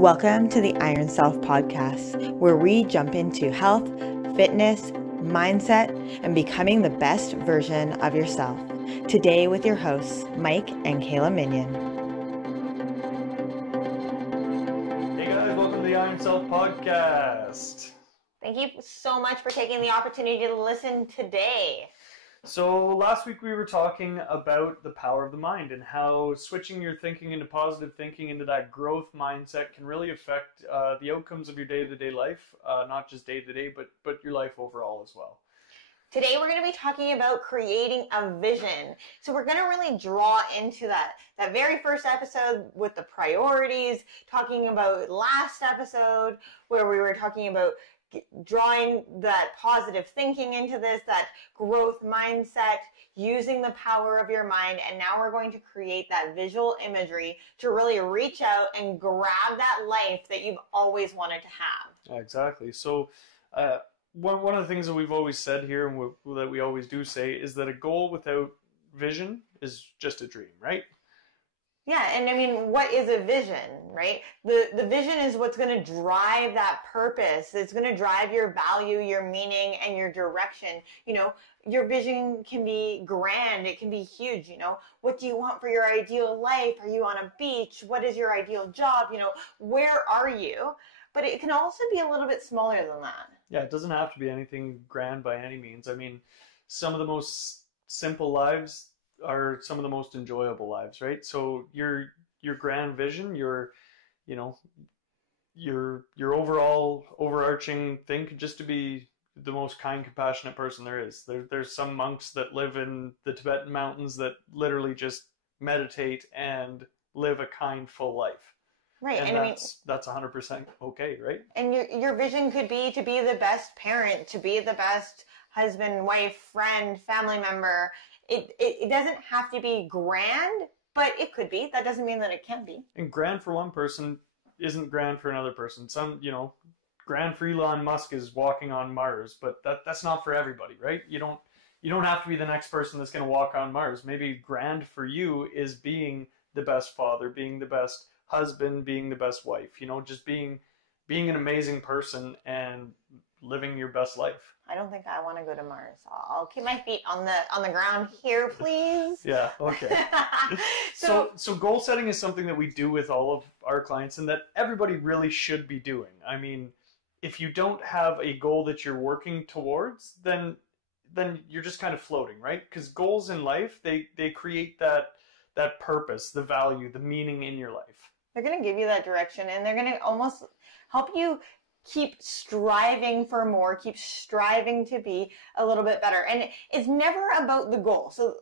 Welcome to the Iron Self podcast, where we jump into health, fitness, mindset, and becoming the best version of yourself. Today with your hosts, Mike and Kayla Minion. Hey guys, welcome to the Iron Self podcast. Thank you so much for taking the opportunity to listen today. So last week we were talking about the power of the mind and how switching your thinking into positive thinking, into that growth mindset, can really affect the outcomes of your day-to-day life, not just day-to-day, but your life overall as well. Today we're going to be talking about creating a vision. So we're going to really draw into that very first episode with the priorities, talking about last episode where we were talking about drawing that positive thinking into this, that growth mindset, using the power of your mind. And now we're going to create that visual imagery to really reach out and grab that life that you've always wanted to have. Exactly. So one of the things that we've always said here, and that we always do say, is that a goal without vision is just a dream, right? Yeah, and I mean, what is a vision, right? The vision is what's going to drive that purpose. It's going to drive your value, your meaning, and your direction. You know, your vision can be grand. It can be huge. You know, what do you want for your ideal life? Are you on a beach? What is your ideal job? You know, where are you? But it can also be a little bit smaller than that. Yeah, it doesn't have to be anything grand by any means. I mean, some of the most simple lives are some of the most enjoyable lives, right? So your grand vision, your overall overarching thing could just to be the most kind, compassionate person there is. There's some monks that live in the Tibetan mountains that literally just meditate and live a kind, full life. Right, and that's 100% okay, right? And your vision could be to be the best parent, to be the best husband, wife, friend, family member. It doesn't have to be grand, but it could be. That doesn't mean that it can be. And grand for one person isn't grand for another person. Grand for Elon Musk is walking on Mars, but that's not for everybody, right? You don't have to be the next person that's going to walk on Mars. Maybe grand for you is being the best father, being the best husband, being the best wife. Just being an amazing person and living your best life. I don't think I want to go to Mars. I'll keep my feet on the ground here, please. Yeah, okay. So goal setting is something that we do with all of our clients and that everybody really should be doing. I mean, if you don't have a goal that you're working towards, then you're just kind of floating, right? Because goals in life, they create that purpose, the value, the meaning in your life. They're going to give you that direction, and they're going to almost help you keep striving for more, keep striving to be a little bit better. And it's never about the goal. So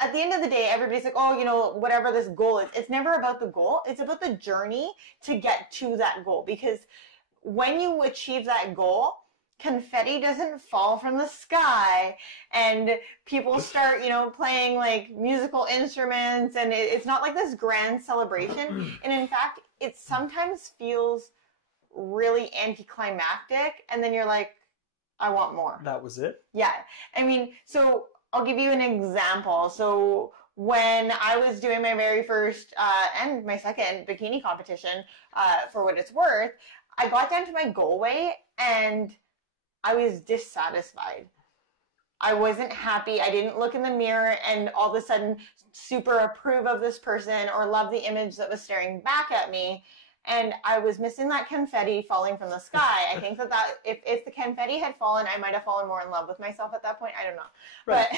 at the end of the day, everybody's like, oh, whatever this goal is. It's never about the goal. It's about the journey to get to that goal. Because when you achieve that goal, confetti doesn't fall from the sky and people start, playing like musical instruments, and it's not like this grand celebration. And in fact, it sometimes feels really anticlimactic, and then you're like, I want more. That was it? Yeah. I mean, so I'll give you an example. So when I was doing my very first and my second bikini competition, for what it's worth, I got down to my goal weight and I was dissatisfied. I wasn't happy. I didn't look in the mirror and all of a sudden super approve of this person or love the image that was staring back at me. And I was missing that confetti falling from the sky. I think that if the confetti had fallen, I might have fallen more in love with myself at that point. I don't know. Right.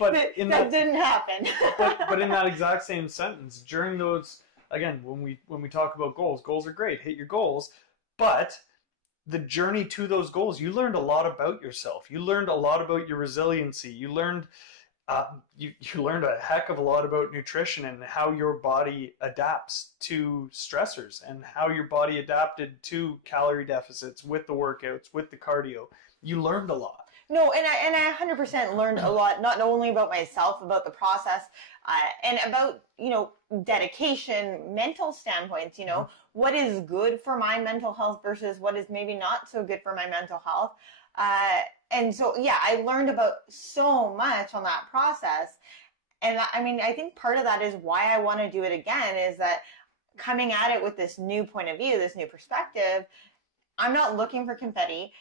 But that didn't happen. but in that exact same sentence, during those, again, when we talk about goals are great. Hit your goals. But the journey to those goals, you learned a lot about yourself. You learned a lot about your resiliency. You learned you learned a heck of a lot about nutrition and how your body adapts to stressors and how your body adapted to calorie deficits with the workouts, with the cardio. You learned a lot. No, and I 100% learned a lot, not only about myself, about the process, and about, dedication, mental standpoints, what is good for my mental health versus what is maybe not so good for my mental health. And so, yeah, I learned about so much on that process. And I mean, I think part of that is why I want to do it again, is that coming at it with this new point of view, this new perspective, I'm not looking for confetti,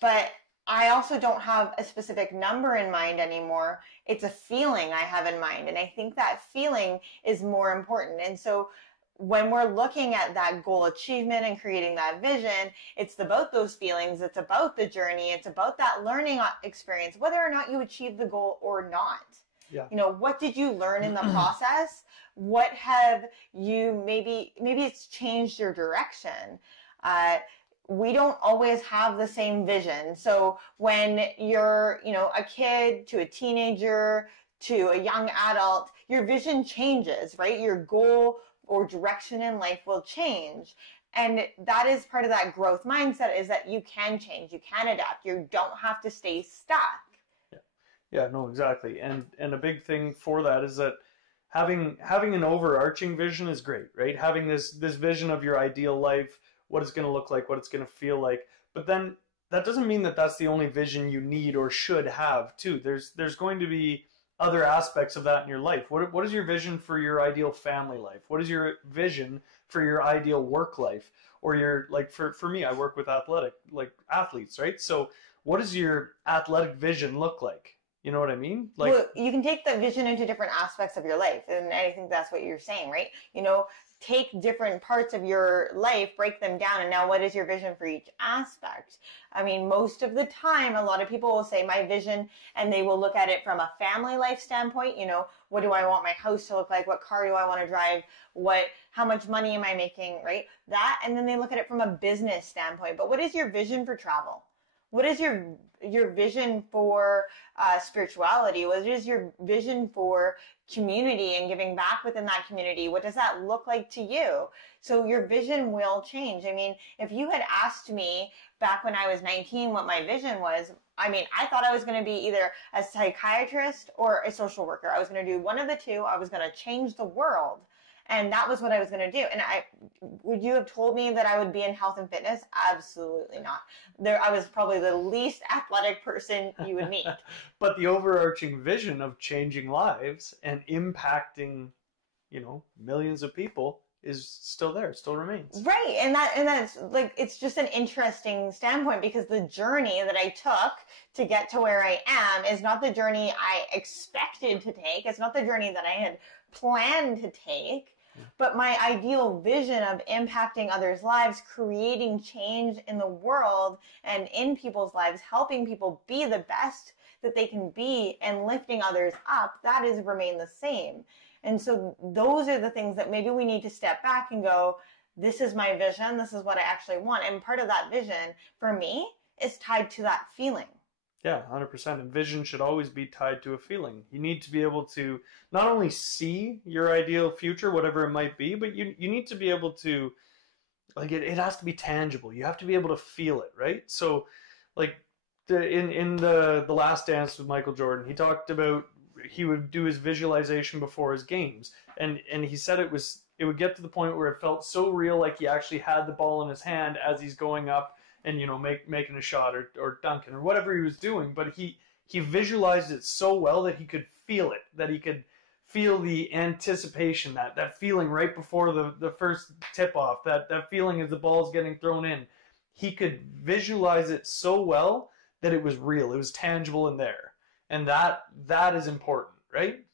but I also don't have a specific number in mind anymore. It's a feeling I have in mind. And I think that feeling is more important. And so when we're looking at that goal achievement and creating that vision, it's about those feelings. It's about the journey. It's about that learning experience, whether or not you achieve the goal or not. Yeah. You know, what did you learn in the process? What have you, maybe it's changed your direction. We don't always have the same vision. So when you're, you know, a kid to a teenager to a young adult, your vision changes, right? Your goal or direction in life will change. And that is part of that growth mindset, is that you can change, you can adapt, you don't have to stay stuck. Yeah, no, exactly. And a big thing for that is that having an overarching vision is great, right? Having this vision of your ideal life, what it's going to look like, what it's going to feel like. But then that doesn't mean that that's the only vision you need or should have too. There's going to be other aspects of that in your life. What is your vision for your ideal family life? What is your vision for your ideal work life? Or your, like, for me, I work with athletes, right? So what does your athletic vision look like? You know what I mean? Like, well, you can take the vision into different aspects of your life. And I think that's what you're saying, right? You know, take different parts of your life, break them down, and now what is your vision for each aspect? I mean, most of the time, a lot of people will say my vision, and they will look at it from a family life standpoint. You know, what do I want my house to look like? What car do I want to drive? How much money am I making, right? That, and then they look at it from a business standpoint. But what is your vision for travel? What is your vision for spirituality? What is your vision for community and giving back within that community? What does that look like to you? So your vision will change. I mean, if you had asked me back when I was 19 what my vision was, I mean, I thought I was going to be either a psychiatrist or a social worker. I was going to do one of the two. I was going to change the world. And that was what I was going to do. And would you have told me that I would be in health and fitness? Absolutely not. I was probably the least athletic person you would meet. But the overarching vision of changing lives and impacting, you know, millions of people is still there, still remains. Right. And that's like, it's just an interesting standpoint, because the journey that I took to get to where I am is not the journey I expected to take. It's not the journey that I had planned to take. But my ideal vision of impacting others' lives, creating change in the world and in people's lives, helping people be the best that they can be and lifting others up, that has remained the same. And so those are the things that maybe we need to step back and go, this is my vision, this is what I actually want. And part of that vision for me is tied to that feeling. Yeah, 100%. And vision should always be tied to a feeling. You need to be able to not only see your ideal future, whatever it might be, but you need to be able to, like, it has to be tangible. You have to be able to feel it, right? So, like, in the Last Dance with Michael Jordan, he talked about he would do his visualization before his games. And he said it would get to the point where it felt so real, like he actually had the ball in his hand as he's going up and, you know, making a shot or dunking or whatever he was doing. But he visualized it so well that he could feel it, that he could feel the anticipation, that feeling right before the first tip-off, that feeling as the ball's getting thrown in. He could visualize it so well that it was real. It was tangible in there. And that is important, right?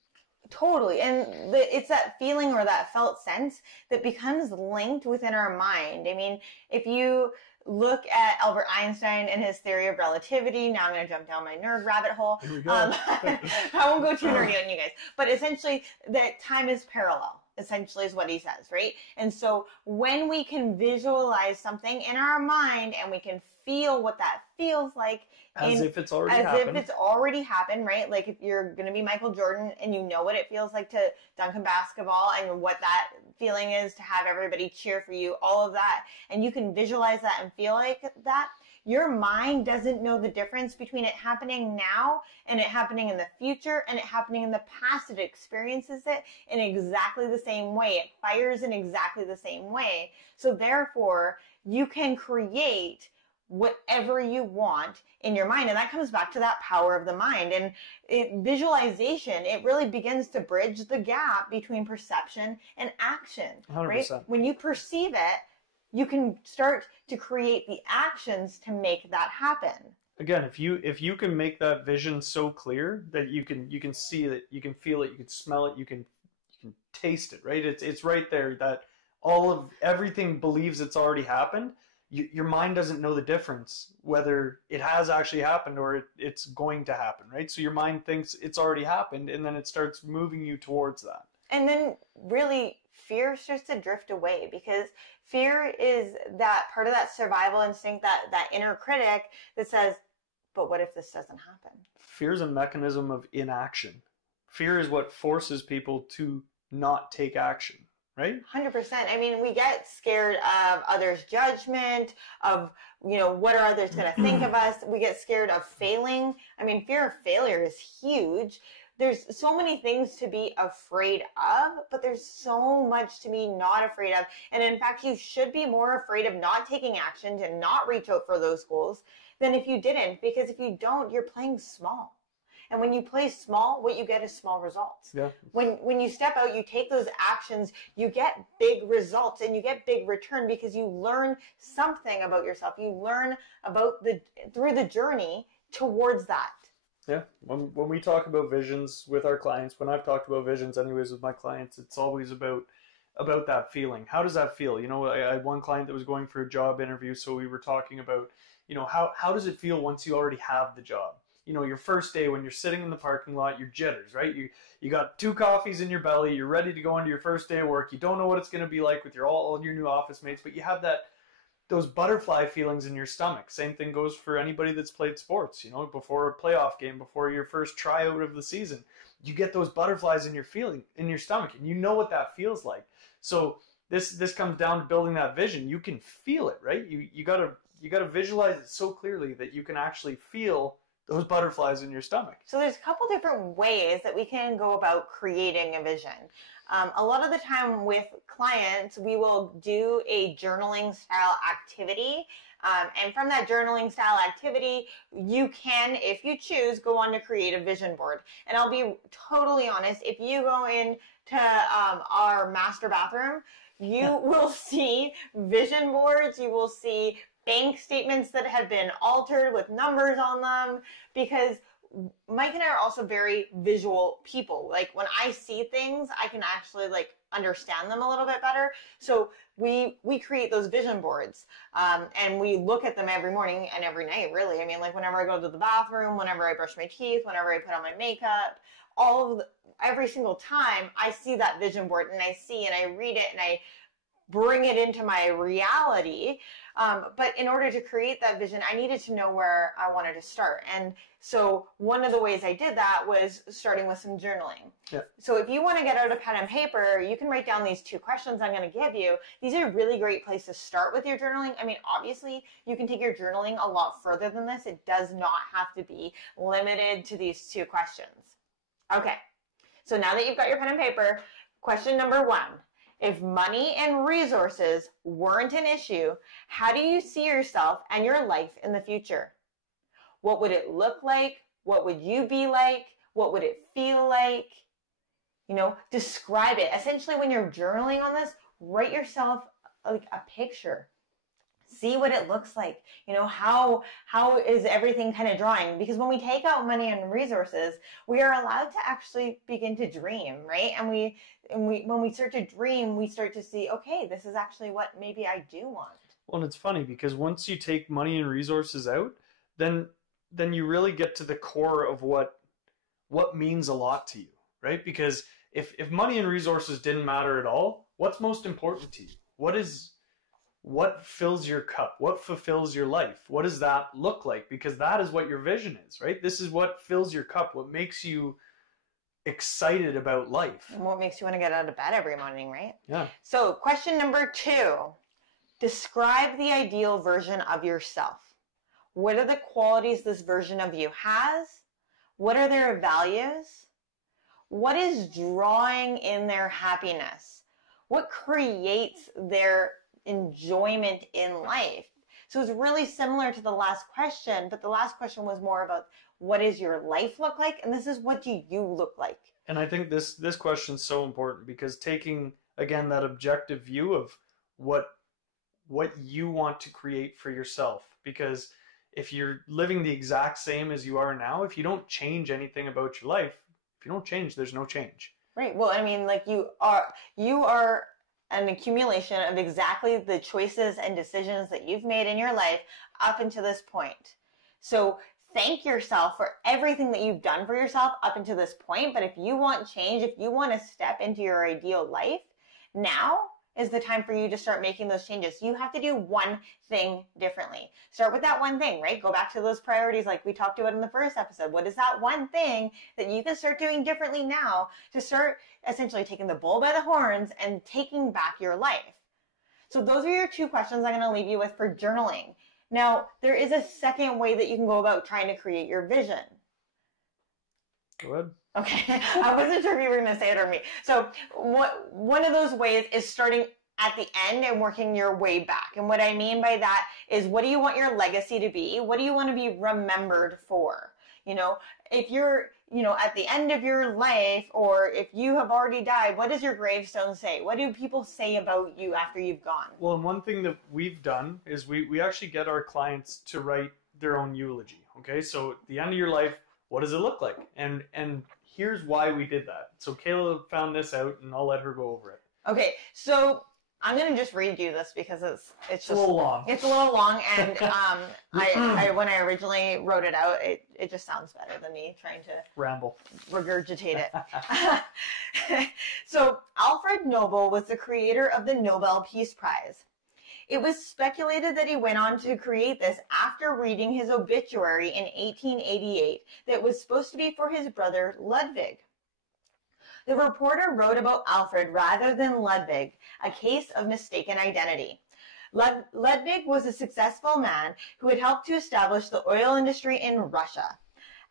Totally. And it's that feeling or that felt sense that becomes linked within our mind. I mean, if you look at Albert Einstein and his theory of relativity, now I'm going to jump down my nerd rabbit hole. Here we go. I won't go too nerdy on you guys, but essentially that time is parallel, essentially is what he says, right? And so when we can visualize something in our mind and we can feel what that feels like, as if it's already happened, right? Like if you're going to be Michael Jordan and you know what it feels like to dunk a basketball and what that feeling is to have everybody cheer for you, all of that, and you can visualize that and feel like that, your mind doesn't know the difference between it happening now and it happening in the future and it happening in the past. It experiences it in exactly the same way. It fires in exactly the same way. So therefore, you can create whatever you want in your mind. And that comes back to that power of the mind. And visualization, it really begins to bridge the gap between perception and action, 100%. right? When you perceive it, you can start to create the actions to make that happen. Again, if you can make that vision so clear that you can see it, you can feel it, you can smell it, you can taste it, right? It's right there, that everything believes it's already happened. Your mind doesn't know the difference whether it has actually happened or it's going to happen, right? So your mind thinks it's already happened, and then it starts moving you towards that. And then really fear starts to drift away, because fear is that part of that survival instinct, that inner critic that says, but what if this doesn't happen? Fear is a mechanism of inaction. Fear is what forces people to not take action. Right? 100%. I mean, we get scared of others' judgment, of, what are others going to think of us? We get scared of failing. I mean, fear of failure is huge. There's so many things to be afraid of, but there's so much to be not afraid of. And in fact, you should be more afraid of not taking action to not reach out for those goals than if you didn't, because if you don't, you're playing small. And when you play small, what you get is small results. Yeah. When you step out, you take those actions, you get big results and you get big return, because you learn something about yourself. You learn about through the journey towards that. Yeah. When we talk about visions with our clients, when I've talked about visions anyways with my clients, it's always about that feeling. How does that feel? I had one client that was going for a job interview, so we were talking about, how does it feel once you already have the job? Your first day when you're sitting in the parking lot, your jitters, right? You got 2 coffees in your belly, you're ready to go into your first day of work, you don't know what it's going to be like with all your new office mates, but you have those butterfly feelings in your stomach. Same thing goes for anybody that's played sports, before a playoff game, before your first tryout of the season. You get those butterflies in your stomach, and you know what that feels like. So this comes down to building that vision. You can feel it, right? You gotta visualize it so clearly that you can actually feel those butterflies in your stomach. So there's a couple different ways that we can go about creating a vision. A lot of the time with clients, we will do a journaling style activity. And from that journaling style activity, you can, if you choose, go on to create a vision board. And I'll be totally honest, if you go into our master bathroom, you will see vision boards, you will see bank statements that have been altered with numbers on them, because Mike and I are also very visual people. Like when I see things, I can actually understand them a little bit better. So we create those vision boards, and we look at them every morning and every night, really. I mean, whenever I go to the bathroom, whenever I brush my teeth, whenever I put on my makeup, every single time I see that vision board, and I see and I read it and I bring it into my reality. But in order to create that vision, I needed to know where I wanted to start. And so one of the ways I did that was starting with some journaling. Yeah. So if you want to get out a pen and paper, you can write down these 2 questions I'm going to give you. These are a really great place to start with your journaling. I mean, obviously, you can take your journaling a lot further than this. It does not have to be limited to these 2 questions. Okay. So now that you've got your pen and paper, question number 1. If money and resources weren't an issue, how do you see yourself and your life in the future? What would it look like? What would you be like? What would it feel like? Describe it. Essentially, when you're journaling on this, write yourself a picture. See what it looks like. How is everything kind of drawing? Because when we take out money and resources, we are allowed to actually begin to dream, right? And when we start to dream, we start to see, okay, this is actually what maybe I do want. Well, and it's funny because once you take money and resources out, then you really get to the core of what means a lot to you, right? Because if money and resources didn't matter at all, what's most important to you? What fills your cup? What fulfills your life? What does that look like? Because that is what your vision is, right? This is what fills your cup, what makes you excited about life. And what makes you want to get out of bed every morning, right? Yeah. So question number 2, describe the ideal version of yourself. What are the qualities this version of you has? What are their values? What is drawing in their happiness? What creates their enjoyment in life? So it's really similar to the last question, but the last question was more about what does your life look like? And this is what do you look like? And I think this question is so important because taking, again, that objective view of what you want to create for yourself. Because if you're living the exact same as you are now, if you don't change anything about your life, if you don't change, there's no change. Right. Well, I mean, like you are an accumulation of exactly the choices and decisions that you've made in your life up until this point. So thank yourself for everything that you've done for yourself up until this point. But if you want change, if you want to step into your ideal life, now is the time for you to start making those changes. You have to do one thing differently. Start with that one thing, right? Go back to those priorities like we talked about in the first episode. What is that one thing that you can start doing differently now to start essentially taking the bull by the horns and taking back your life? So those are your two questions I'm going to leave you with for journaling. Now, there is a second way that you can go about trying to create your vision. Go ahead. Okay, I wasn't sure if you were going to say it or me. So one of those ways is starting at the end and working your way back. And what I mean by that is, what do you want your legacy to be? What do you want to be remembered for? You know, if you're, at the end of your life, or if you have already died, what does your gravestone say? What do people say about you after you've gone? Well, and one thing that we've done is we actually get our clients to write their own eulogy. Okay, so at the end of your life, what does it look like? And here's why we did that. So Kayla found this out, and I'll let her go over it. Okay, so I'm gonna just read you this because it's just a little long. It's a little long, and I when I originally wrote it out, it just sounds better than me trying to ramble, regurgitate it. So Alfred Nobel was the creator of the Nobel Peace Prize. It was speculated that he went on to create this after reading his obituary in 1888 that was supposed to be for his brother Ludwig. The reporter wrote about Alfred rather than Ludwig, a case of mistaken identity. Ludwig was a successful man who had helped to establish the oil industry in Russia.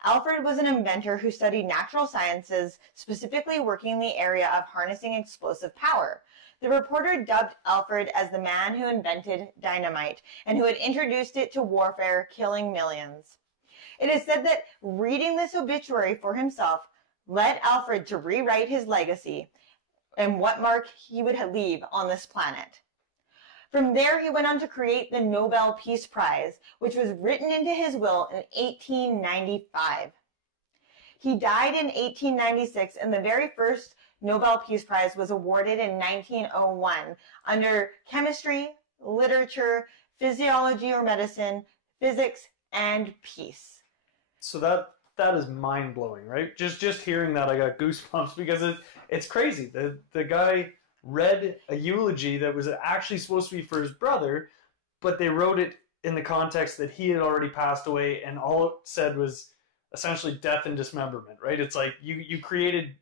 Alfred was an inventor who studied natural sciences, specifically working in the area of harnessing explosive power. The reporter dubbed Alfred as the man who invented dynamite and who had introduced it to warfare, killing millions. It is said that reading this obituary for himself led Alfred to rewrite his legacy and what mark he would leave on this planet. From there, he went on to create the Nobel Peace Prize, which was written into his will in 1895. He died in 1896, and the very first Nobel Peace Prize was awarded in 1901 under chemistry, literature, physiology or medicine, physics, and peace. So that is mind-blowing, right? Just hearing that, I got goosebumps because it's crazy. The guy read a eulogy that was actually supposed to be for his brother, but they wrote it in the context that he had already passed away, and all it said was essentially death and dismemberment, right? It's like you created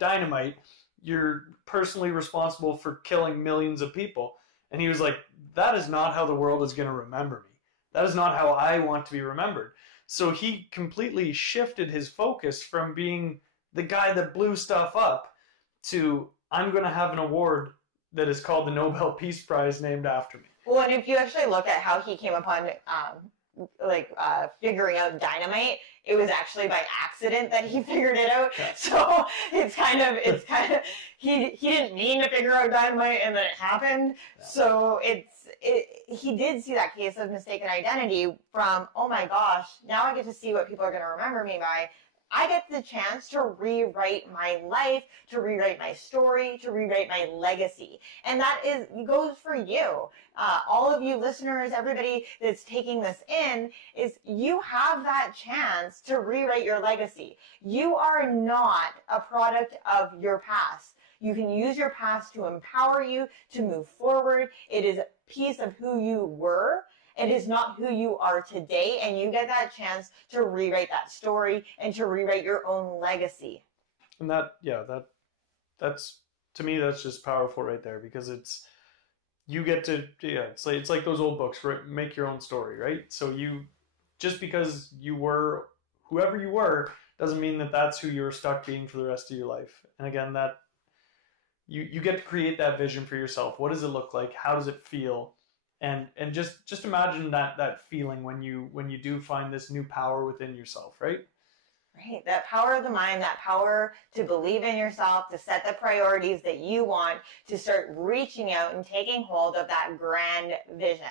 dynamite, you're personally responsible for killing millions of people. And he was like, that is not how the world is going to remember me. That is not how I want to be remembered. So he completely shifted his focus from being the guy that blew stuff up to, I'm going to have an award that is called the Nobel Peace Prize named after me. Well, and if you actually look at how he came upon figuring out dynamite, it was actually by accident that he figured it out. Yeah. So it's kind of he didn't mean to figure out dynamite, and then it happened. Yeah. So he did see that case of mistaken identity from, oh my gosh, now I get to see what people are going to remember me by. I get the chance to rewrite my life, to rewrite my story, to rewrite my legacy. And that goes for you. All of you listeners, everybody that's taking this in, is you have that chance to rewrite your legacy. You are not a product of your past. You can use your past to empower you to move forward. It is a piece of who you were. It is not who you are today, and you get that chance to rewrite that story and to rewrite your own legacy. And that's to me, that's just powerful right there, because you get to, it's like those old books, right? Make your own story, right? So just because you were whoever you were doesn't mean that that's who you're stuck being for the rest of your life. And again, that you get to create that vision for yourself. What does it look like? How does it feel? And just imagine that feeling when you do find this new power within yourself, right? Right. That power of the mind, that power to believe in yourself, to set the priorities that you want, to start reaching out and taking hold of that grand vision.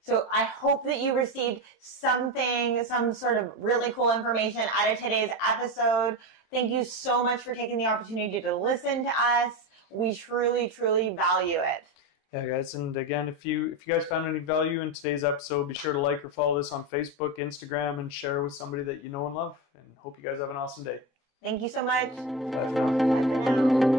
So I hope that you received something, some sort of really cool information out of today's episode. Thank you so much for taking the opportunity to listen to us. We truly, truly value it. Yeah, guys. And again, if you guys found any value in today's episode, be sure to like or follow this on Facebook, Instagram, and share with somebody that you know and love. And hope you guys have an awesome day. Thank you so much. Bye for now. Bye for now.